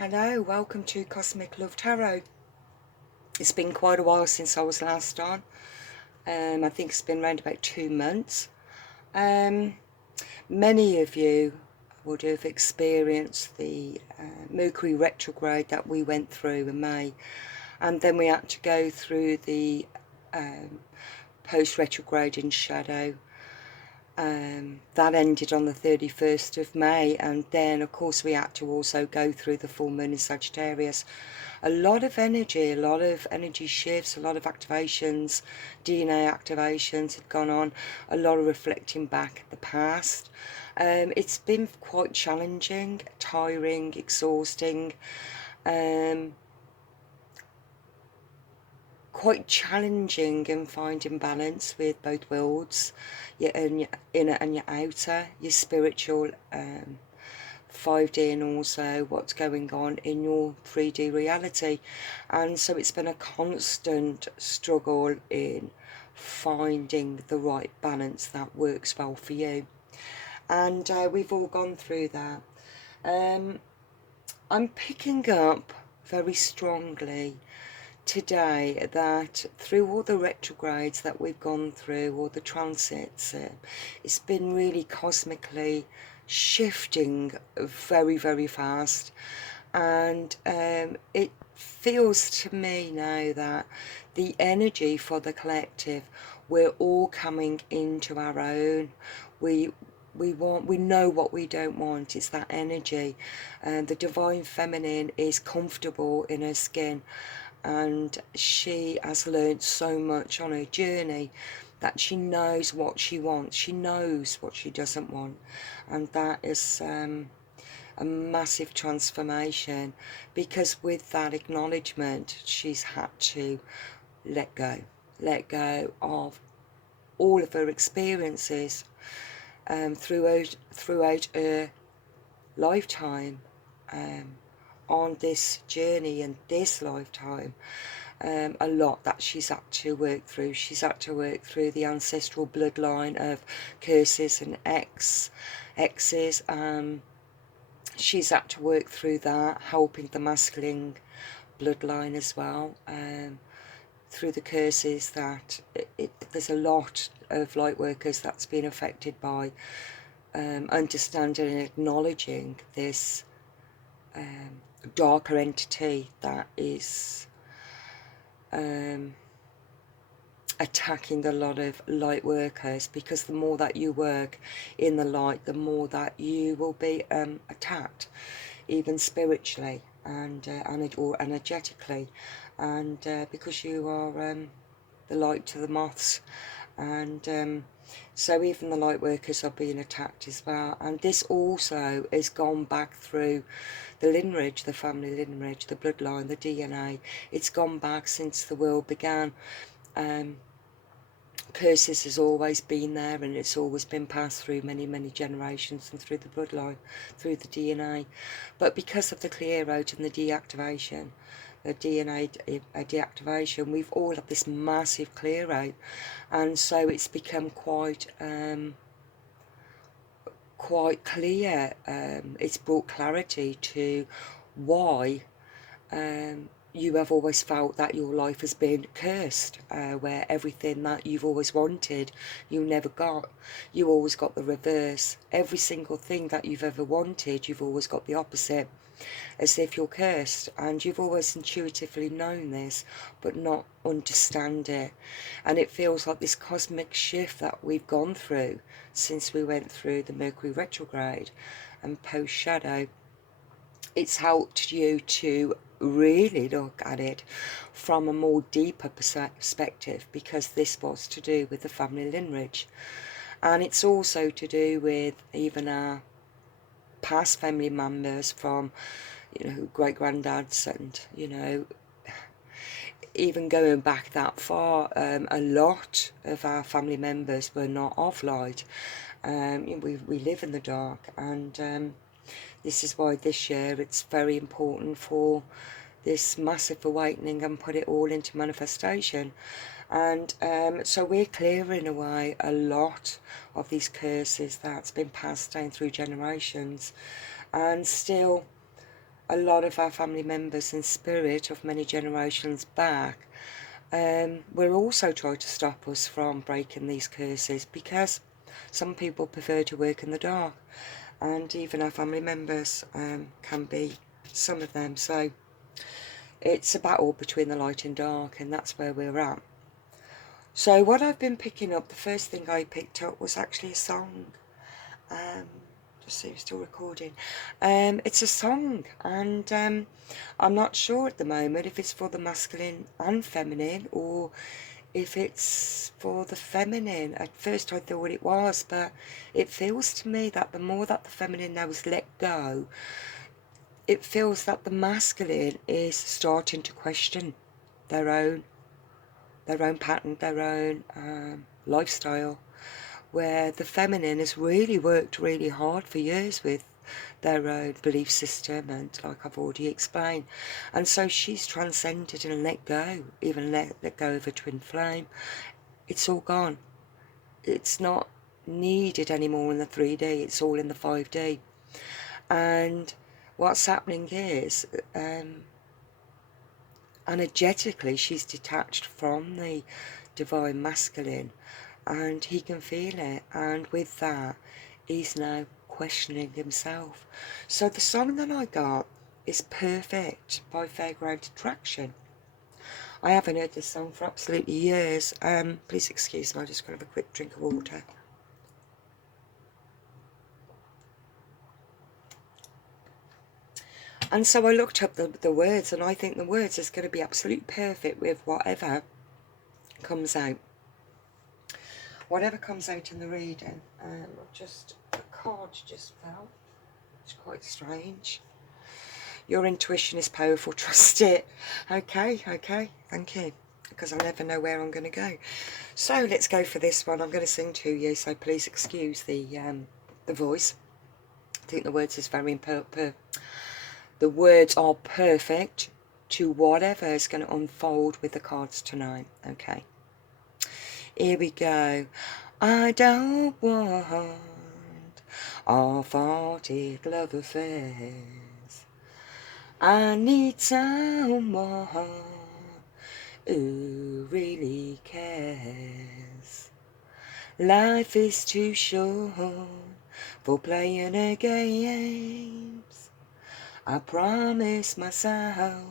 Hello, welcome to Cosmic Love Tarot. It's been quite a while since I was last on. I think it's been around about 2 months. Many of you would have experienced the Mercury retrograde that we went through in May, and then we had to go through the post-retrograde in shadow. That ended on the 31st of May, and then of course we had to also go through the full moon in Sagittarius. A lot of energy shifts, a lot of activations, DNA activations had gone on, a lot of reflecting back at the past. It's been quite challenging, tiring, exhausting, quite challenging in finding balance with both worlds, your inner and your outer, your spiritual 5D, and also what's going on in your 3D reality. And so it's been a constant struggle in finding the right balance that works well for you, and we've all gone through that. I'm picking up very strongly today that through all the retrogrades that we've gone through, all the transits, it's been really cosmically shifting very, very fast. And it feels to me now that the energy for the collective, we're all coming into our own. We know what we don't want. It's that energy, and the divine feminine is comfortable in her skin, and she has learned so much on her journey that she knows what she wants, she knows what she doesn't want, and that is a massive transformation, because with that acknowledgement she's had to let go of all of her experiences throughout her lifetime, on this journey and this lifetime. A lot that she's had to work through. She's had to work through the ancestral bloodline of curses and exes. She's had to work through that, helping the masculine bloodline as well, through the curses that there's a lot of light workers that's been affected by, understanding and acknowledging this darker entity that is attacking a lot of light workers, because the more that you work in the light, the more that you will be attacked, even spiritually and or energetically, and because you are the light to the moths, and so even the light workers are being attacked as well. And this also has gone back through the lineage, the family lineage, the bloodline, the DNA. It's gone back since the world began. Curses has always been there, and it's always been passed through many, many generations and through the bloodline, through the DNA. But because of the clear out and the deactivation, the DNA deactivation, we've all had this massive clear out, and so it's become quite clear. It's brought clarity to why you have always felt that your life has been cursed, where everything that you've always wanted, you never got. You always got the reverse. Every single thing that you've ever wanted, you've always got the opposite, as if you're cursed. And you've always intuitively known this, but not understand it. And it feels like this cosmic shift that we've gone through since we went through the Mercury retrograde and post-shadow, it's helped you to really look at it from a more deeper perspective, because this was to do with the family lineage, and it's also to do with even our past family members, from great granddads, and even going back that far, a lot of our family members were not of light. We live in the dark, and this is why this year it's very important for this massive awakening and put it all into manifestation. And so we're clearing away a lot of these curses that's been passed down through generations, and still a lot of our family members in spirit of many generations back will also try to stop us from breaking these curses, because some people prefer to work in the dark, and even our family members can be some of them. So it's a battle between the light and dark, and that's where we're at. So what I've been picking up, the first thing I picked up was actually a song. Just see, we're still recording. It's a song, and I'm not sure at the moment if it's for the masculine and feminine, or if it's for the feminine. At first I thought it was, but it feels to me that the more that the feminine now is let go, it feels that the masculine is starting to question their own pattern, their own lifestyle, where the feminine has really worked really hard for years with their own belief system, and like I've already explained, and so she's transcended and let go, even let go of a twin flame. It's all gone. It's not needed anymore in the 3D, it's all in the 5D. And what's happening is, energetically, she's detached from the divine masculine, and he can feel it, and with that he's now questioning himself. So the song that I got is Perfect by Fairground Attraction. I haven't heard this song for absolutely years. Please excuse me, I'm just going to have a quick drink of water. And so I looked up the words, and I think the words is going to be absolutely perfect with whatever comes out. Whatever comes out in the reading. Just the card just fell. It's quite strange. Your intuition is powerful, trust it. Okay, thank you. Because I never know where I'm going to go. So let's go for this one. I'm going to sing to you, so please excuse the voice. I think the words is very important. The words are perfect to whatever is going to unfold with the cards tonight. Okay. Here we go. I don't want half-hearted love affairs. I need someone who really cares. Life is too short for playing a games. I promise myself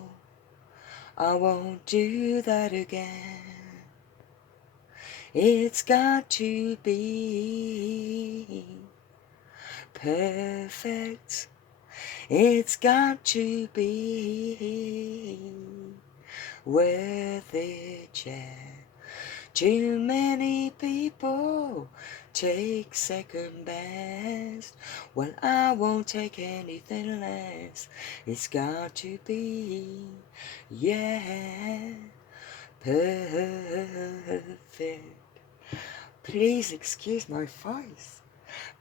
I won't do that again. It's got to be perfect. It's got to be worth it, yeah. Too many people take second best. Well, I won't take anything less. It's got to be, yeah, perfect. Please excuse my voice,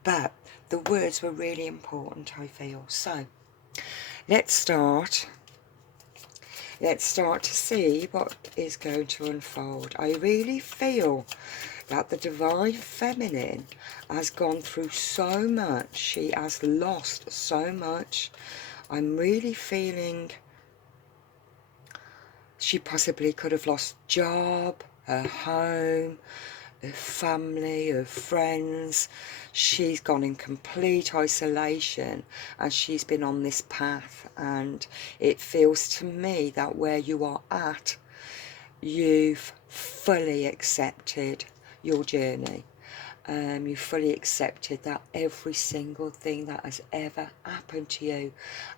but the words were really important, I feel. So let's start to see what is going to unfold. I really feel that the divine feminine has gone through so much. She has lost so much. I'm really feeling she possibly could have lost job, her home, her family, her friends. She's gone in complete isolation, and she's been on this path, and it feels to me that where you are at, you've fully accepted your journey. You've fully accepted that every single thing that has ever happened to you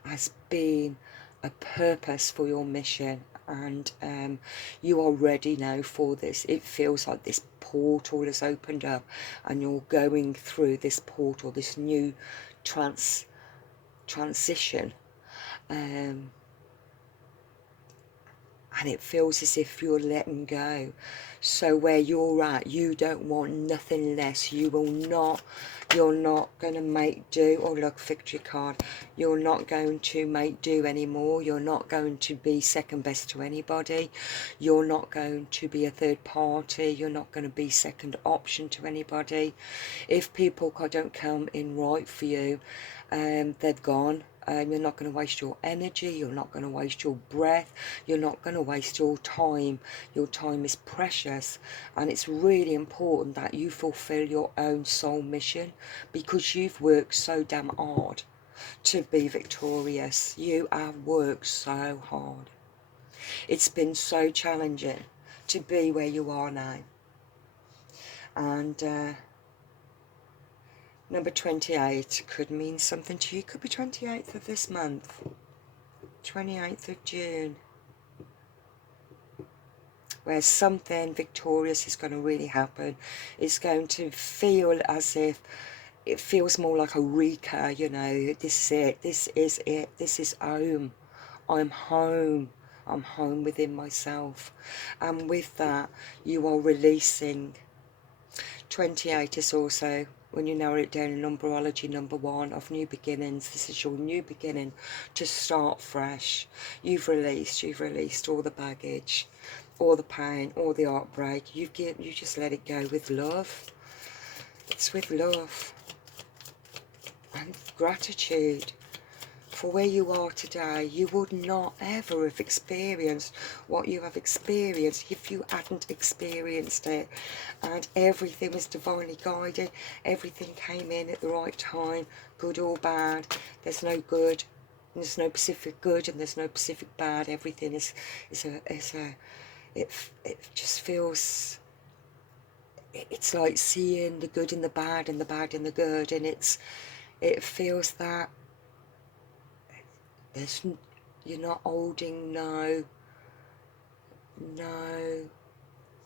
has been a purpose for your mission, and you are ready now for this. It feels like this portal has opened up, and you're going through this portal, this new transition, and it feels as if you're letting go. So where you're at, you don't want nothing less. You will not You're not going to make do. Oh, look, victory card. You're not going to make do anymore. You're not going to be second best to anybody. You're not going to be a third party. You're not going to be second option to anybody. If people don't come in right for you, they've gone. You're not going to waste your energy, you're not going to waste your breath, you're not going to waste your time. Your time is precious, and it's really important that you fulfill your own soul mission, because you've worked so damn hard to be victorious. You have worked so hard. It's been so challenging to be where you are now. And number 28 could mean something to you. Could be 28th of this month, 28th of June, where something victorious is going to really happen. It's going to feel as if it feels more like a Rika, you know, this is it, this is it, this is home. I'm home. I'm home within myself. And with that, you are releasing. 28 is also, when you narrow it down in numerology, number 1 of new beginnings. This is your new beginning to start fresh. You've released all the baggage, all the pain, all the heartbreak. You just let it go with love. It's with love and gratitude for where you are today. You would not ever have experienced what you have experienced if you hadn't experienced it. And everything was divinely guided. Everything came in at the right time, good or bad. There's no good, there's no specific good, and there's no specific bad. Everything it just feels, it's like seeing the good in the bad and the bad in the good, and it feels that you're not holding no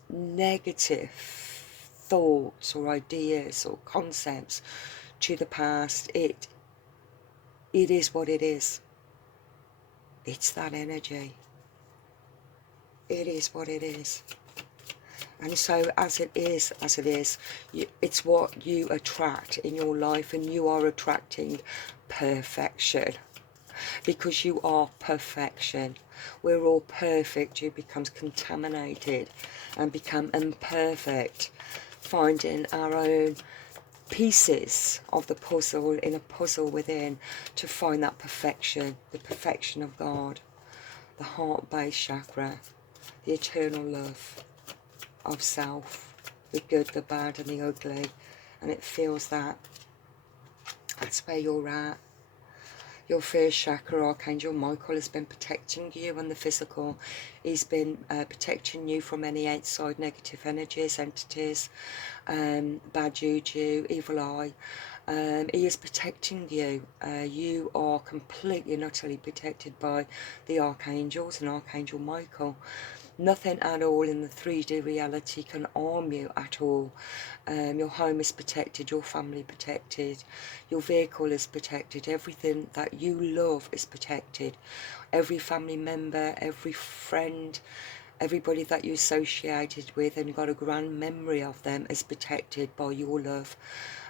negative thoughts or ideas or concepts to the past. It is what it is. It's that energy. It is what it is. And so as it is, it's what you attract in your life, and you are attracting perfection. Because you are perfection. We're all perfect. You become contaminated and become imperfect, finding our own pieces of the puzzle in a puzzle within to find that perfection, the perfection of God, the heart-based chakra, the eternal love of self, the good, the bad and the ugly. And it feels that that's where you're at. Your first chakra, Archangel Michael, has been protecting you on the physical. He's been protecting you from any outside negative energies, entities, bad juju, evil eye. He is protecting you. You are completely and utterly protected by the archangels and Archangel Michael. Nothing at all in the 3D reality can harm you at all. Your home is protected, your family protected, your vehicle is protected, everything that you love is protected. Every family member, every friend, everybody that you associated with and got a grand memory of them is protected by your love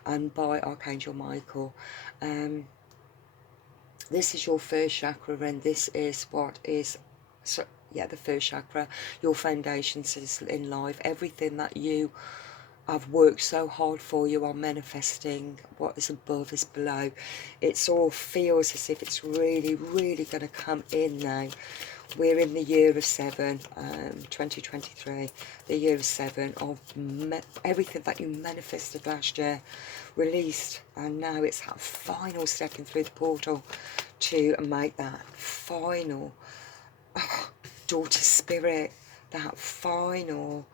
and by Archangel Michael. This is your first chakra, and this is what is... the first chakra, your foundations in life, everything that you have worked so hard for, you are manifesting. What is above is below. It all feels as if it's really, really going to come in now. We're in the year of 7, 2023, the year of 7 of everything that you manifested last year, released, and now it's that final stepping through the portal to make that final daughter spirit, that final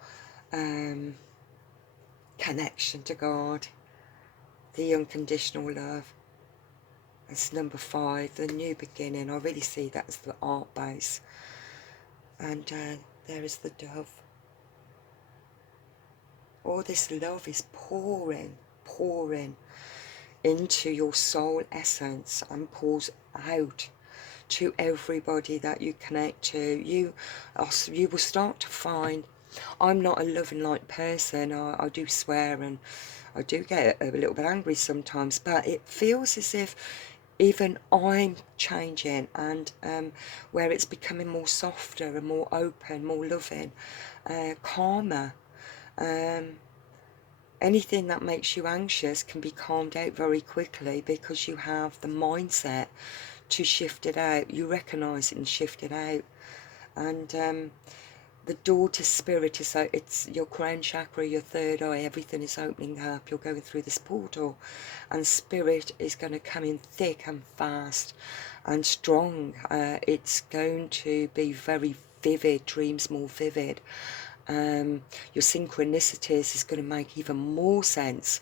connection to God, the unconditional love. That's number 5, the new beginning. I really see that as the art base. And there is the dove. All this love is pouring into your soul essence and pours out to everybody that you connect to. You will start to find I'm not a loving like person. I do swear and I do get a little bit angry sometimes, but it feels as if even I'm changing, and where it's becoming more softer and more open, more loving, calmer. Um, Anything that makes you anxious can be calmed out very quickly because you have the mindset to shift it out. You recognise it and shift it out. And the door to spirit is, so it's your crown chakra, your third eye, everything is opening up. You're going through this portal, and spirit is going to come in thick and fast and strong. It's going to be very vivid, dreams more vivid. Your synchronicities is going to make even more sense.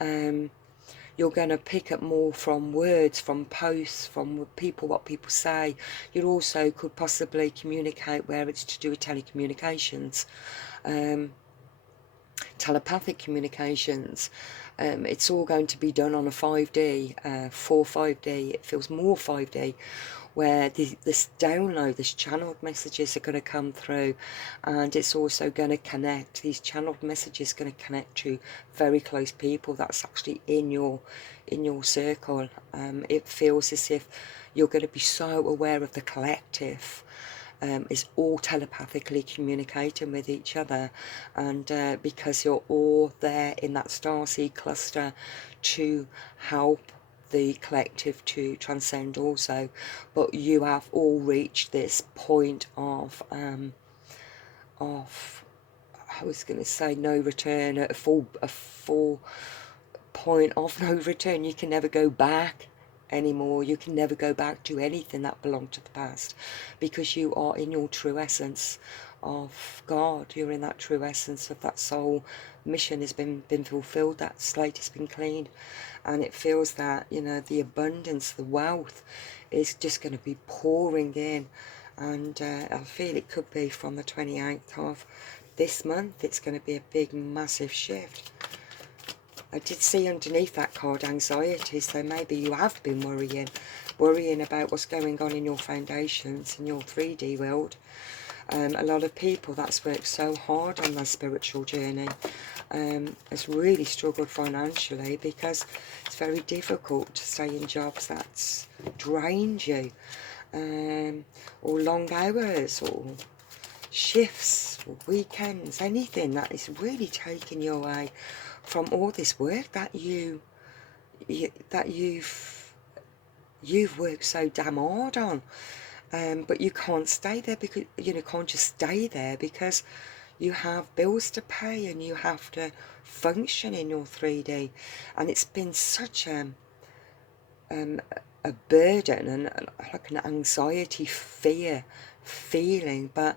You're going to pick up more from words, from posts, from people, what people say. You also could possibly communicate where it's to do with telecommunications, telepathic communications. It's all going to be done on a 5D, 5D. It feels more 5D, where this download, this channeled messages are going to come through, and it's also going to connect. These channeled messages are going to connect to very close people that's actually in your circle. It feels as if you're going to be so aware of the collective. Is all telepathically communicating with each other, and because you're all there in that starseed cluster to help the collective to transcend also, but you have all reached this point of I was going to say no return, a full point of no return. You can never go back anymore. You can never go back to anything that belonged to the past, because you are in your true essence of God. You're in that true essence of that soul. Mission has been fulfilled. That slate has been cleaned, and it feels that, you know, the abundance, the wealth is just going to be pouring in. And I feel it could be from the 28th of this month. It's going to be a big massive shift. I did see underneath that card anxiety, so maybe you have been worrying about what's going on in your foundations, in your 3D world. A lot of people that's worked so hard on their spiritual journey has really struggled financially, because it's very difficult to stay in jobs that's drained you, or long hours, or shifts, or weekends, anything that is really taking you away from all this work that you've worked so damn hard on. But you can't stay there, because you can't just stay there, because you have bills to pay and you have to function in your 3D. And it's been such a burden and like an anxiety, fear feeling, but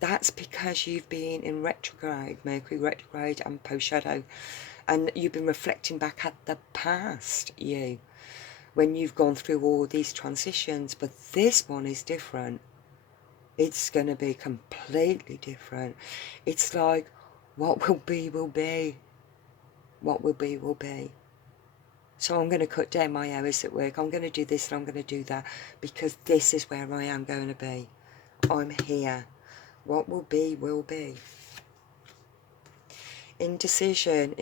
that's because you've been in retrograde, Mercury retrograde and post-shadow, and you've been reflecting back at the past you, when you've gone through all these transitions. But this one is different. It's going to be completely different. It's like, what will be, will be. What will be, will be. So I'm going to cut down my hours at work. I'm going to do this and I'm going to do that, because this is where I am going to be. I'm here. What will be, will be. Indecision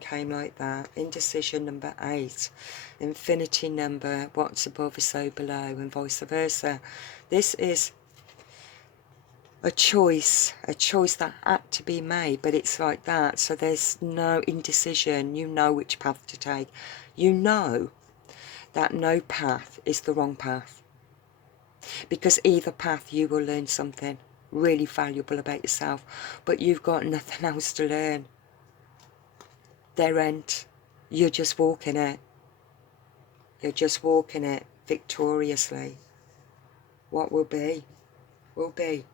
came like that. Indecision number 8. Infinity number, what's above is so below, and vice versa. This is a choice that had to be made, but it's like that. So there's no indecision. You know which path to take. You know that no path is the wrong path, because either path you will learn something really valuable about yourself, but you've got nothing else to learn. There ain't. You're just walking it. You're just walking it victoriously. What will be, will be.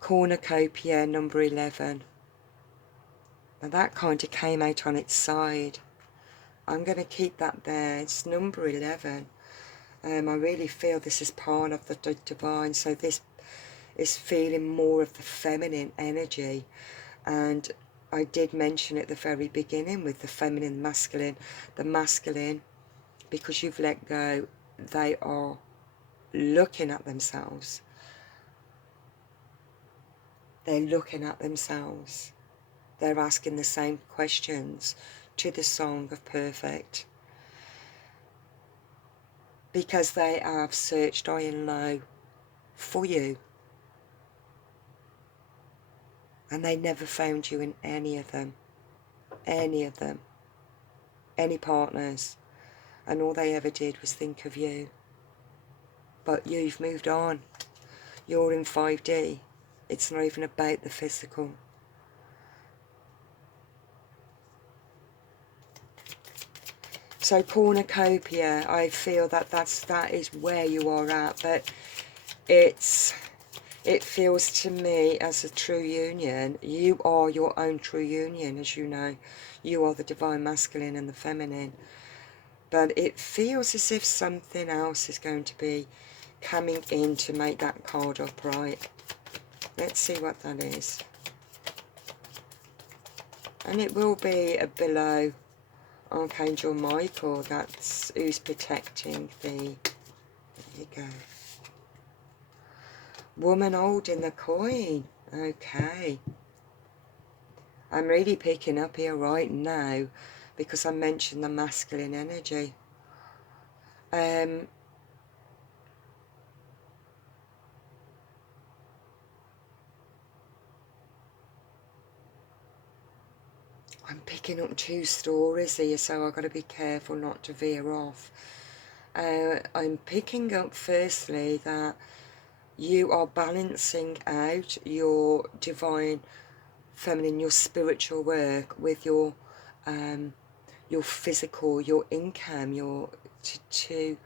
Cornucopia number 11. And that kind of came out on its side. I'm going to keep that there. It's number 11. I really feel this is part of the divine, so this is feeling more of the feminine energy. And I did mention at the very beginning with the feminine, masculine. The masculine, because you've let go, they are looking at themselves. They're looking at themselves. They're asking the same questions to the Song of Perfect, because they have searched high and low for you, and they never found you in any of them, any partners, and all they ever did was think of you. But you've moved on. You're in 5D. It's not even about the physical. So cornucopia, I feel that that is where you are at, but it feels to me as a true union. You are your own true union, as you know. You are the divine masculine and the feminine. But it feels as if something else is going to be coming in to make that card upright. Let's see what that is. And it will be a below Archangel Michael, that's who's protecting the, there you go. Woman holding the coin, okay. I'm really picking up here right now because I mentioned the masculine energy. I'm picking up two stories here, so I've got to be careful not to veer off. I'm picking up firstly that you are balancing out your divine feminine, your spiritual work with your physical, your income, your to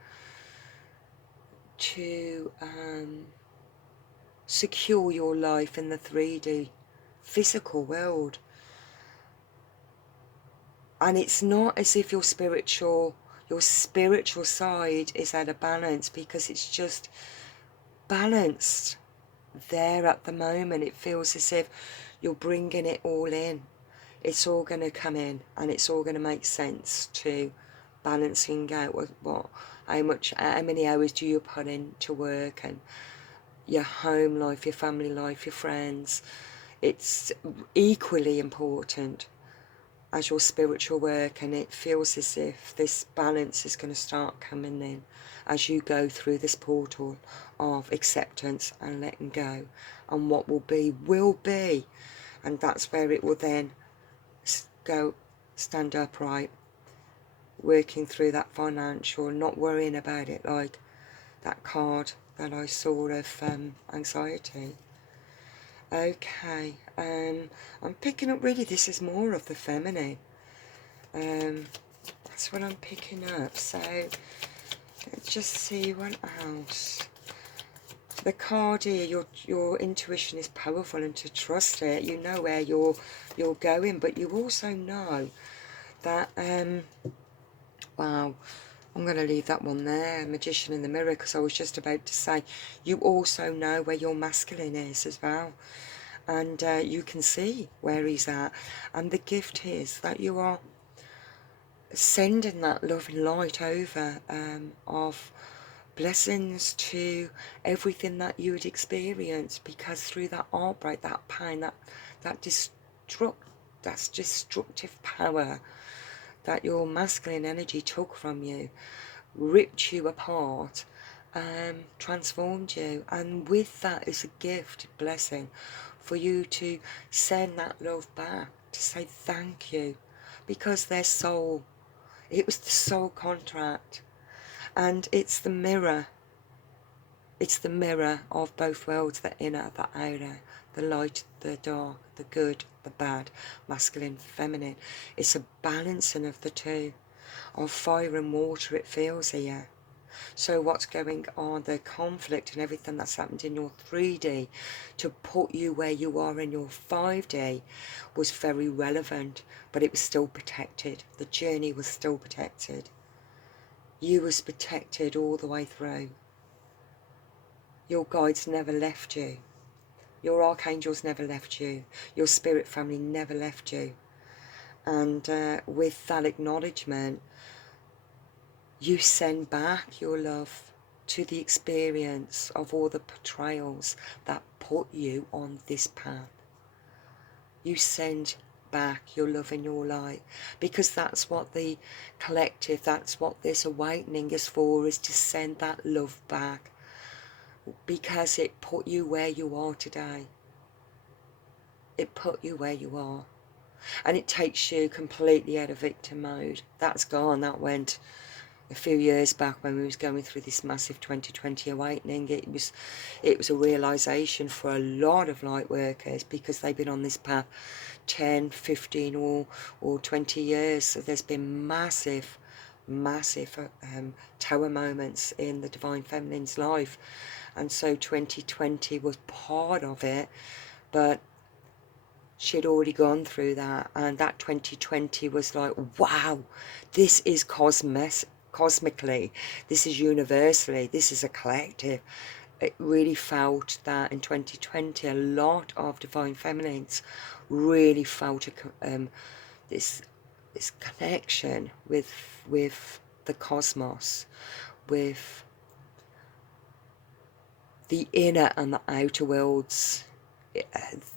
secure your life in the 3D physical world. And it's not as if your spiritual side is out of balance, because it's just balanced there at the moment. It feels as if you're bringing it all in. It's all going to come in, and it's all going to make sense to balancing out how many hours do you put into work, and your home life, your family life, your friends. It's equally important as your spiritual work, and it feels as if this balance is going to start coming in as you go through this portal of acceptance and letting go, and what will be, and that's where it will then go stand upright, working through that financial, not worrying about it like that card that I saw of anxiety. Okay, I'm picking up, really this is more of the feminine. That's what I'm picking up. So let's just see what else. The card here, your intuition is powerful, and to trust it. You know where you're going, but you also know that wow, I'm going to leave that one there, Magician in the Mirror, because I was just about to say, you also know where your masculine is as well. And you can see where he's at. And the gift is that you are sending that love and light over of blessings to everything that you would experience, because through that heartbreak, that pain, that destructive power that your masculine energy took from you, ripped you apart, transformed you, and with that is a gift, a blessing for you to send that love back, to say thank you, because their soul, it was the soul contract, and it's the mirror of both worlds, the inner, the outer, the light, the dark, the good, the bad, masculine, feminine. It's a balancing of the two, of fire and water, it feels here. So what's going on, the conflict and everything that's happened in your 3D to put you where you are in your 5D was very relevant, but it was still protected. The journey was still protected. You was protected all the way through. Your guides never left you. Your archangels never left you. Your spirit family never left you. And with that acknowledgement, you send back your love to the experience of all the betrayals that put you on this path. You send back your love and your light, because that's what the collective, that's what this awakening is for, is to send that love back, because it put you where you are today. It put you where you are, and it takes you completely out of victim mode. That's gone. That went a few years back when we was going through this massive 2020 awakening. It was a realization for a lot of light workers, because they've been on this path 10, 15 or 20 years. So there's been massive tower moments in the Divine Feminine's life, and so 2020 was part of it, but she'd already gone through that, and that 2020 was like, wow, this is cosmically, this is universally, this is a collective. It really felt that in 2020 a lot of Divine Feminines really felt this connection with the cosmos, with the inner and the outer worlds.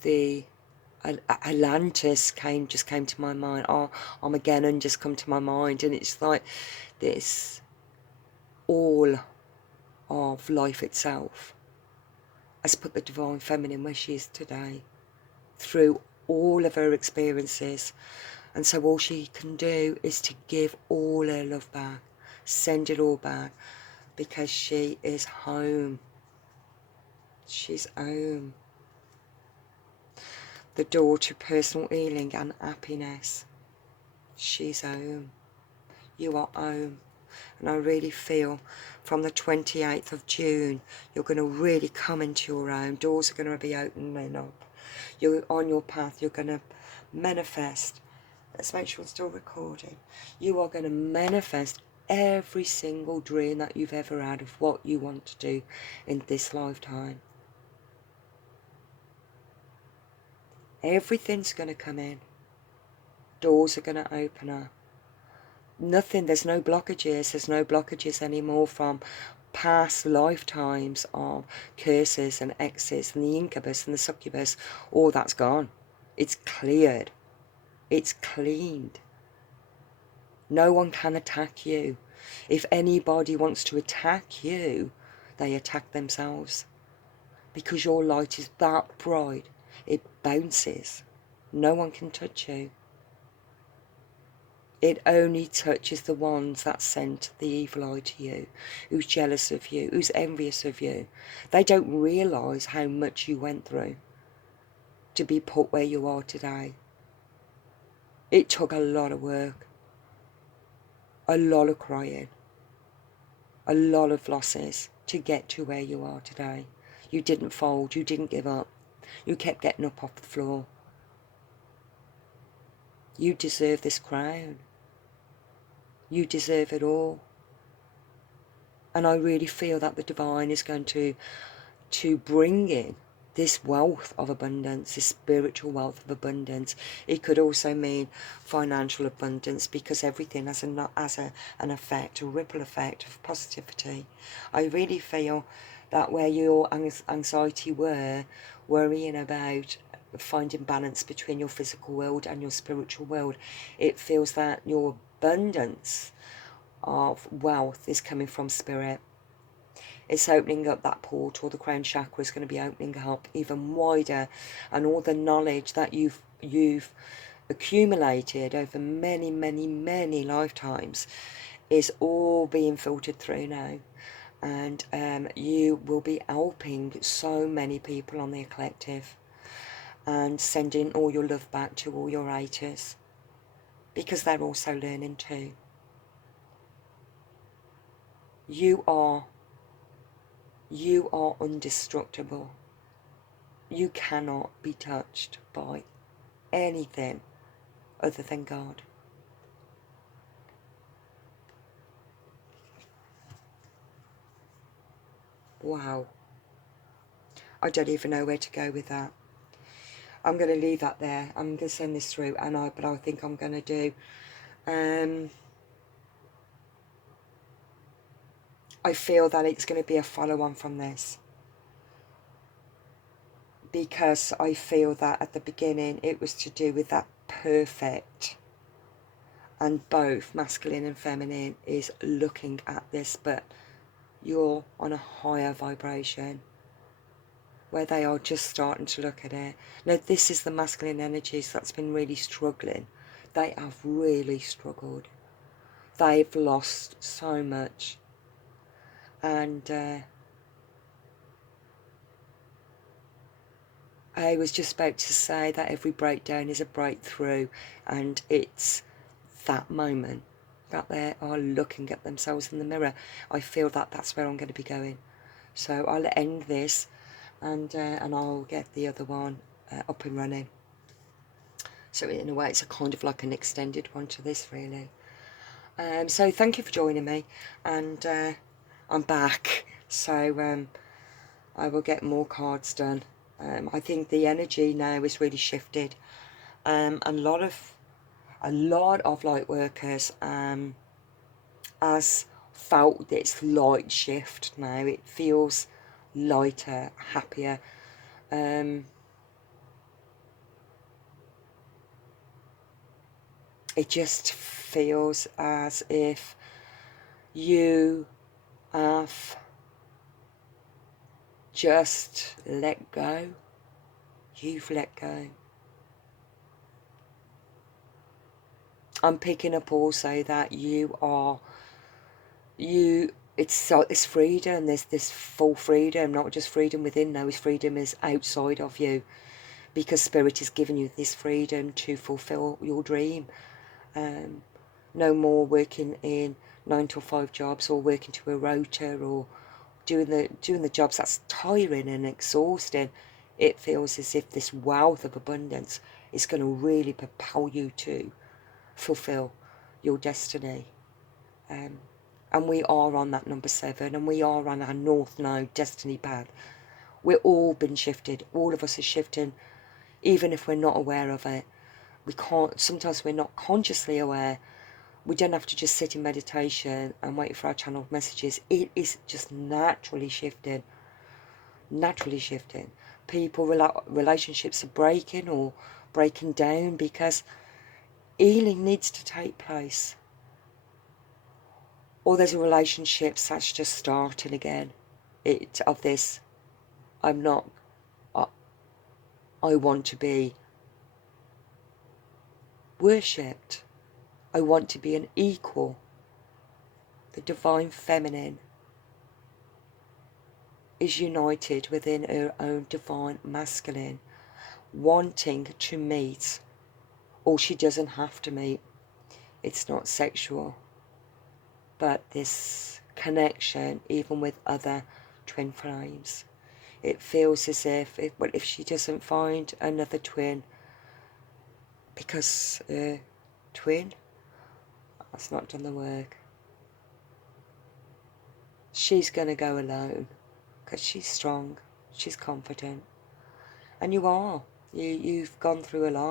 The Atlantis just came to my mind. Armageddon just come to my mind, and it's like this, all of life itself has put the Divine Feminine where she is today through all of her experiences. And so all she can do is to give all her love back, send it all back, because she is home. She's home. The door to personal healing and happiness. She's home. You are home. And I really feel from the 28th of June, you're going to really come into your own. Doors are going to be opening up. You're on your path. You're going to manifest. Let's make sure it's still recording. You are going to manifest every single dream that you've ever had of what you want to do in this lifetime. Everything's going to come in. Doors are going to open up. Nothing, there's no blockages. There's no blockages anymore from past lifetimes of curses and exes and the incubus and the succubus. All that's gone. It's cleared. It's cleaned. No one can attack you. If anybody wants to attack you, they attack themselves. Because your light is that bright. It bounces. No one can touch you. It only touches the ones that sent the evil eye to you, who's jealous of you, who's envious of you. They don't realise how much you went through to be put where you are today. It took a lot of work, a lot of crying, a lot of losses to get to where you are today. You didn't fold, you didn't give up. You kept getting up off the floor. You deserve this crown. You deserve it all. And I really feel that the divine is going to bring in this wealth of abundance, this spiritual wealth of abundance. It could also mean financial abundance, because everything has an effect, a ripple effect of positivity. I really feel that where your anxiety were, worrying about finding balance between your physical world and your spiritual world, it feels that your abundance of wealth is coming from spirit. It's opening up that portal. The crown chakra is going to be opening up even wider, and all the knowledge that you've accumulated over many lifetimes is all being filtered through now. And you will be helping so many people on the collective and sending all your love back to all your haters, because they're also learning too. You are indestructible. You cannot be touched by anything other than God. Wow. I don't even know where to go with that. I'm going to leave that there. I'm going to send this through, but I think I'm going to do I feel that it's going to be a follow-on from this, because I feel that at the beginning it was to do with that perfect, and both masculine and feminine is looking at this, but you're on a higher vibration where they are just starting to look at it. Now, this is the masculine energies that's been really struggling. They have really struggled. They've lost so much. And I was just about to say that every breakdown is a breakthrough, and it's that moment that they are looking at themselves in the mirror. I feel that that's where I'm going to be going. So I'll end this, and I'll get the other one up and running. So in a way, it's a kind of like an extended one to this, really. So thank you for joining me, and I'm back. So I will get more cards done. I think the energy now is really shifted. A lot of light workers has felt this light shift now. It feels lighter, happier. It just feels as if you have just let go. You've let go. I'm picking up also that it's freedom. There's this full freedom, not just freedom within, no, it's freedom is outside of you, because Spirit is giving you this freedom to fulfill your dream. No more working in 9 to 5 jobs, or working to a rota, or doing the jobs that's tiring and exhausting. It feels as if this wealth of abundance is going to really propel you to fulfill your destiny. And we are on that number 7, and we are on our North Node destiny path. We're all been shifted. All of us are shifting, even if we're not aware of it. Sometimes we're not consciously aware. We don't have to just sit in meditation and wait for our channeled messages. It is just naturally shifting. Naturally shifting. Relationships are breaking or breaking down because healing needs to take place. Or there's a relationship that's just starting again. I want to be worshipped. I want to be an equal. The divine feminine is united within her own divine masculine, wanting to meet, or she doesn't have to meet. It's not sexual, but this connection, even with other twin flames. It feels as if she doesn't find another twin, because twin, that's not done the work. She's going to go alone, because she's strong, she's confident. And you are. You've gone through a lot.